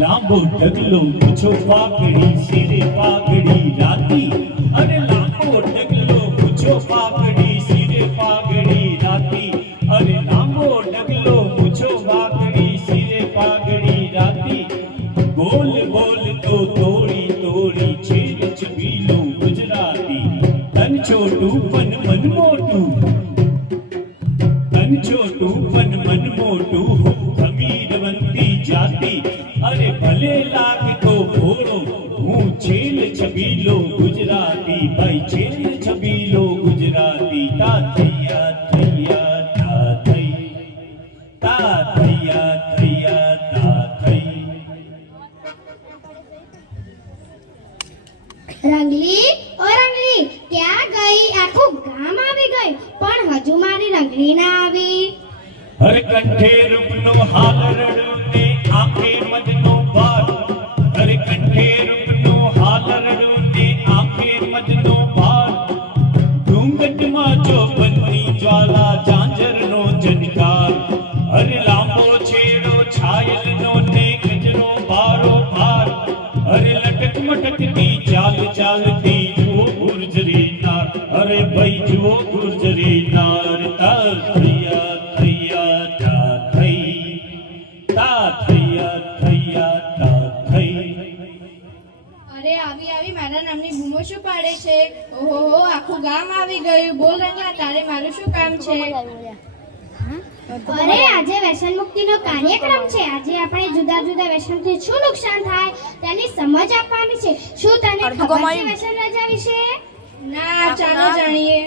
લાંબો ઢગલો પૂછો પાઘડી શિરે પાઘડી રાતી અરે લાંબો ઢગલો પૂછો પાઘડી શિરે પાઘડી રાતી અરે લાંબો ઢગલો પૂછો પાઘડી શિરે પાઘડી રાતી બોલ બોલ તો તોડી તોડી છેદ છબીલો ગુજરાતી તન છોટું પણ મન મોટું તન છોટું પણ મન મોટું ખમીરવંતી જાતિ અરે ભલે લાગતો ભોળો હું છેલ છબીલો ગુજરાતી ભાઈ છેલ છબીલો ગુજરાતી તા થૈયા થૈયા તા થઈ તા થૈયા થૈયા તા થઈ રંગલી ઓ રંગલી ક્યાં ગઈ? આખું ગામ આવી ગઈ પણ હજુ મારી રંગલી ના આવી. હર કંઠે રૂપનો હાલ રડુને આંખે મદનો ભાર હર કંઠે રૂપનો હાલ રડુને આંખે મદનો ભાર ઘૂંઘટમાં ચોબનની જ્વાલા ઝાંઝરનો જનકાર હર લાંબો છેડો છાયલનો ને ગજરો ભારો ભાર હર લટક મટકતી ચાલ ચાલતી જુઓ ગુર્જરી નાર અરે ભાઈ જુઓ ગુર્જરી નાર તા થૈયા થૈયા તા થઈ તા થૈયા થૈયા તા થઈ અરે આવી આવી મારા નામની બૂમો શું પાડે છે? ઓહો આખું ગામ આવી ગયું. બોલ રંગલા તારે મારું શું કામ છે? અરે આજે વ્યસન મુક્તિનો કાર્યક્રમ છે. આજે આપણે જુદા જુદા વ્યસનથી શું નુકસાન થાય તેની સમજ આપવાની છે. શું તને ખબર છે વ્યસન રજા વિશે? ના, ચાલો જાણીએ.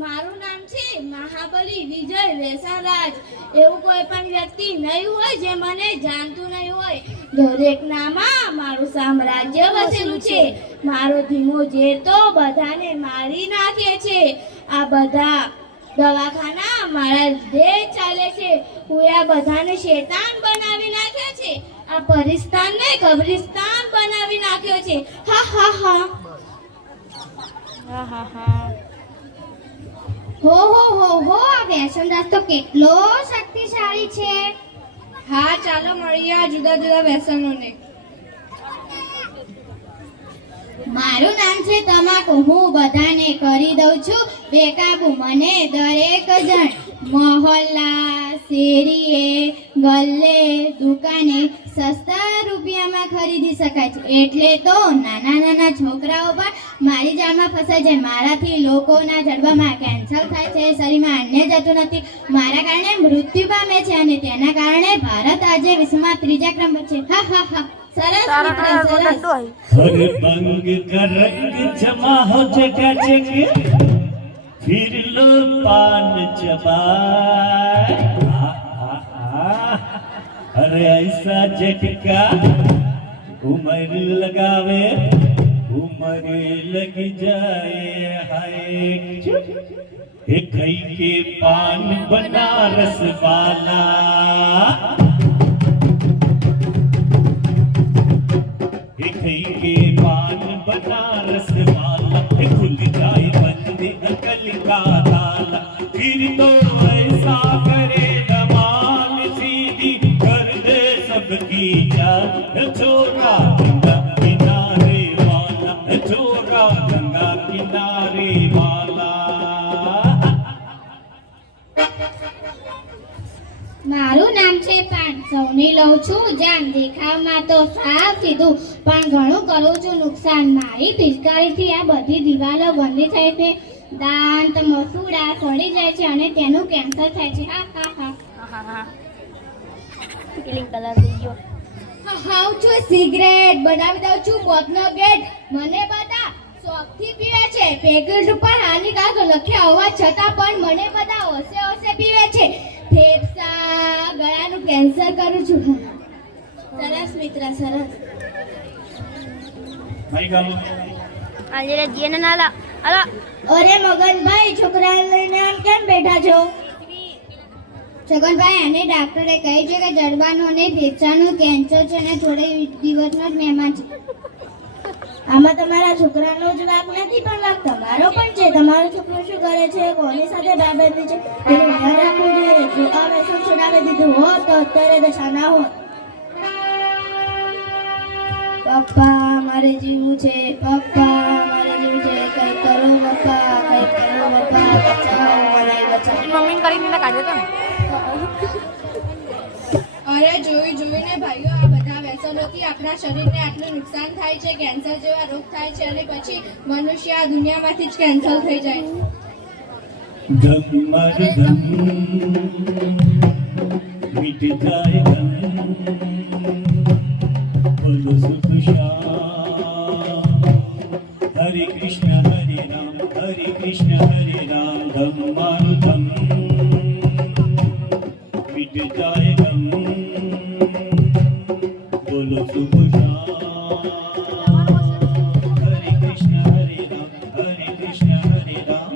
મારું નામ છે મહાબલી વિજય વેસારાજ. એવું કોઈ પણ વ્યક્તિ નહીં હોય જે મને જાણતું નહીં હોય. દરેક નામાં મારું સામ્રાજ્ય વસેલું છે. મારો ધીમો ઝેર તો બધાને મારી નાખે છે. આ બધા દવાખાના મારા લીધે ચાલે છે. હું આ બધાને શેતાન બનાવી નાખ્યો છે. આ પરિસ્તાનને કબ્રિસ્તાન બનાવી નાખ્યો છે. હા હા હા હા હા હા. હો આ વ્યસન રસ તો કેટલો શક્તિશાળી છે. હા ચાલો મળીએ આ જુદા જુદા વ્યસનોને. મારું નામ છે તમાકુ. હું બધાને કરી દઉં છું બેકાબુ. મને દરેક જણ મહોલ્લા શેરીએ ગલ્લે દુકાને સસ્તા રૂપિયામાં ખરીદી શકાય છે. એટલે તો નાના નાના છોકરાઓ પણ મારી જાળમાં ફસાય છે. મારાથી લોકોના જડબામાં કેન્સર થાય છે. શરીરમાં અન્ય જતું નથી. મારા કારણે મૃત્યુ પામે છે અને તેના કારણે ભારત આજે વિશ્વમાં 3જા ક્રમ પર છે. હા હા હા. સરસ મિત્ર, સરસ. हर बंग का रंग जमा हो चकाचक फिर लो पान चबाए अरे ऐसा झटका उम्र लगावे उम्र लग जाए हाय हे कई के पान बनारस वाला कहीं के पान बनारस वाला खुल जाए बंद अकल का ताला फिर तो ऐसा करे धमाल सीधी कर दे सबकी जान छोरा गंगा किनारे वाला छोरा गंगा किनारे वाला. મારું નામ છે પાન. સૌની લઉં છું જાન. દેખાવમાં તો સાવ સીધું પણ ઘણું કરું છું નુકસાન. મારી પિચકારીથી આ બધી દિવાલો ગંદી થાય છે. દાંત મસૂડા સડી જાય છે અને તેનું કેન્સર થાય છે. હા હા હા. ખાઉં છું સિગરેટ, બનાવી દઉં છું બોતનો બેડ. મને બધા 100 શોખથી પીવે છે. પેકેટ ઉપર હાનિકારક લખ્યા હોવા છતાં પણ મને બધા હોશે હોશે પીવે છે. ફેફસા ગળાનું કેન્સર કરું છું. સરસ મિત્ર, સરસ. ભાઈ ગાલો આજે જીને નાલા અરે મગનભાઈ, છોકરાને લઈને આમ કેમ બેઠા છો? છગનભાઈ, એને ડાક્ટરે કહ્યું છે કે જડબાનું અને ફેફસાનું કેન્સર છે અને થોડે દિવસનો જ મહેમાન છે. આમાં તમારા છોકરાનો જ વાંક નથી, પણ વાંક તમારો પણ છે. તમારો છોકરો શું કરે છે, કોની સાથે બાબતની છે, તેનું ધ્યાન રાખવું જોઈએ. જો આ વ્યસન છોડાવી દીધું હોત તો અત્યારે દશા ના હોત. પપ્પા મારે જીવવું છે, પપ્પા મારે જીવવું છે, કઈ કરો પપ્પા, કઈ કરો પપ્પા, બચાવો મને, બચાવો. મમ્મી કરીને કાઢ્યો તો. અરે જોઈને ભાઈઓ, આ બધા વ્યસનોથી આપણા શરીરને આટલું નુકસાન થાય છે, કેન્સર જેવા રોગ થાય છે અને પછી મનુષ્ય આ દુનિયામાંથી જ કેન્સલ થઈ જાય છે. ધમ મર ધમ મિટ જાય ધમ બોલો સુખ શામ. હરે કૃષ્ણ હરે રામ ધમ મારું ધમ મિટ જાય ધમ બોલો સુખ શામ. હરે કૃષ્ણ હરે રામ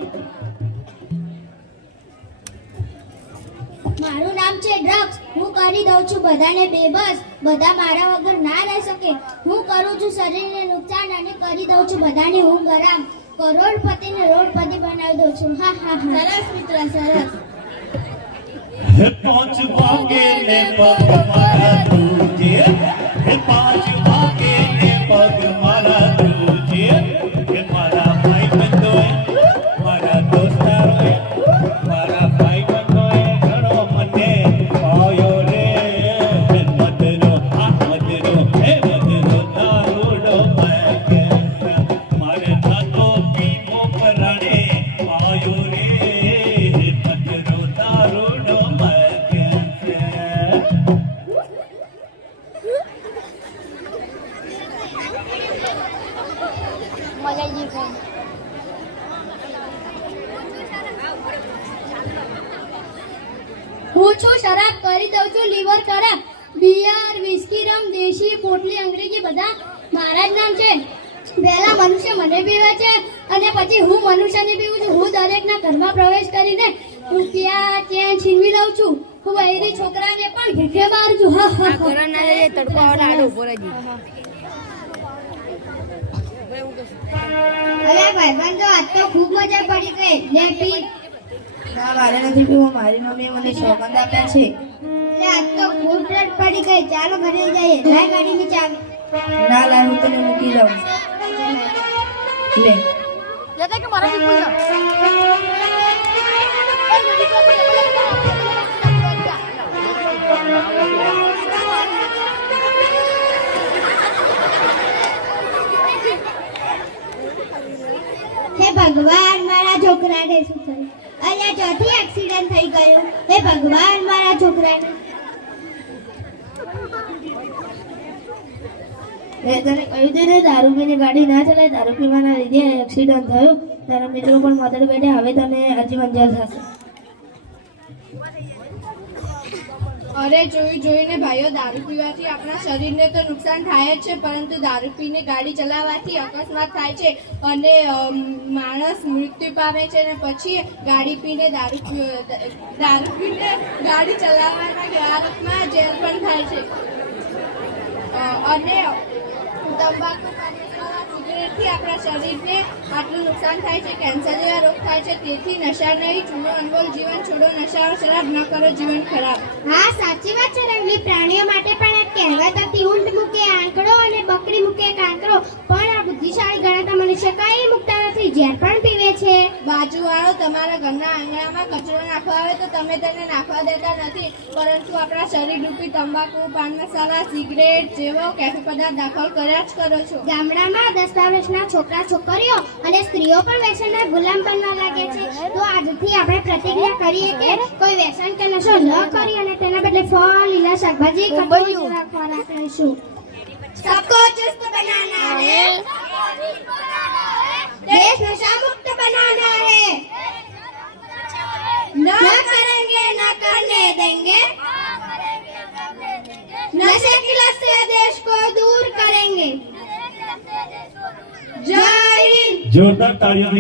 મારું નામ છે ડ્રગ્સ. હું કરી દઉં છું બધાને બેબસ. બધા મારા વગર ના રહી શકે. હું કરું છું શરીરને નુકસાન અને કરી દઉં છું બધાને હું ગરમ. કરોડપતિને રોડપતિ બનાવી દઉં છું. હા હા હા. સરસ મિત્ર, સરસ. હે પાંચ વાગે ને પગ મારા તુજે, હે પાંચ વાગે ને પગ મારા તુજે. હે મારા ભાઈ બંધોએ, મારા દોસ્તારોએ, મારા ભાઈ બંધોએ ઘણો મને પાયો રે. હે મદનો હે મદનો દારૂડો મારે થતો પીવો પરાણે પાયો રે. હે મદનો દારૂડો હું છું શરાબ, કરી દઉં છું લીવર ખરાબ. બિયર, વિસ્કી, રમ, દેશી, પોટલી, અંગ્રેજી બધા મારા જ નામ છે. પહેલા મનુષ્ય મને પીવે છે અને પછી હું મનુષ્યને પીવું છું. હું દરેકના ઘરમાં પ્રવેશ કરીને રૂપિયા ચેન છીનવી લઉં છું. હું વૈરી છોકરાને પણ ઘેઘે મારું છું. હા હા હા. અરે ભાઈબંધો, આજ તો ખૂબ મજા પડી ગઈ. લે પી. ના, મારે નથી પીવું. મારી મમ્મીએ મને સોગંદ આપ્યા છે. લે, આજ તો ખૂબ રડ પડી ગઈ. ચાલો ઘરે જઈએ. લાય ગાડીની ચાવી. ના લાય, હું તને મૂકી જાઉં. લે. હે ભગવાન, મારા છોકરાને શું થયું? અહીંયા ચોથી એક્સિડન્ટ થઈ ગયો. હે ભગવાન, મારા છોકરાને. મેં તને કહ્યું હતું ને, દારૂ પીને ગાડી ના ચલાય. દારૂ પીવાના લીધે એક્સિડન્ટ થયું. તારા મિત્રો પણ મદદ બેઠે. હવે તને આજીવન જેલ થશે. અરે જોઈને ભાઈઓ, દારૂ પીવાથી આપણા શરીરને તો નુકસાન થાય જ છે, પરંતુ દારૂ પીને ગાડી ચલાવવાથી અકસ્માત થાય છે અને માણસ મૃત્યુ પામે છે અને પછી ગાડી પીને ગાડી ચલાવવાના હાલતમાં જેલ પણ થાય છે. અને તંબાકુ, સિગરેટથી આપણા શરીરને આટલું નુકસાન થાય છે, કેન્સર જેવા રોગ થાય છે. તેથી નશા નહીં, ચૂનો અનમોલ જીવન છોડો, નશા શરાબ ન કરો, જીવન ખરાબ. હા, સાચી વાત છે રંગલી. પ્રાણીઓ માટે પણ એક કહેવત હતી, ઊંટ મૂકે આંકડો અને બકરી મૂકે કાંકરો. પણ આ બુદ્ધિશાળી ગણાતા મનુષ્ય કઈ મૂકતા નથી, ઝેર પણ પીવે છે. બાજુવાળો તમારા ઘરના આંગણામાં કચરો નાખવા આવે તો તમે તેને નાખવા દેતા નથી, પરંતુ આપણા શરીર રૂપી તંબાકુ, પાન મસાલા, સિગરેટ જેવો કેફી પદાર્થ દાખલ કર્યા જ કરો છો. ગામડામાં દસ્તાવેજના છોકરા છોકરીઓ અને સ્ત્રીઓ પણ વ્યસનના ગુલામ બનવા લાગે છે. તો આજથી આપણે પ્રતિજ્ઞા કરીએ કે કોઈ વ્યસન કે નશો ન કરી અને તેના બદલે ફળ, લીલા શાકભાજી, કઠોળ જેવા ખોરાક લઈશું. સબકો ચુસ્ત બનાના હે. देश नशा मुक्त बनाना है, न करेंगे न करने देंगे, नशे की लत से देश को दूर करेंगे। जय हिंद। जोरदार तालियों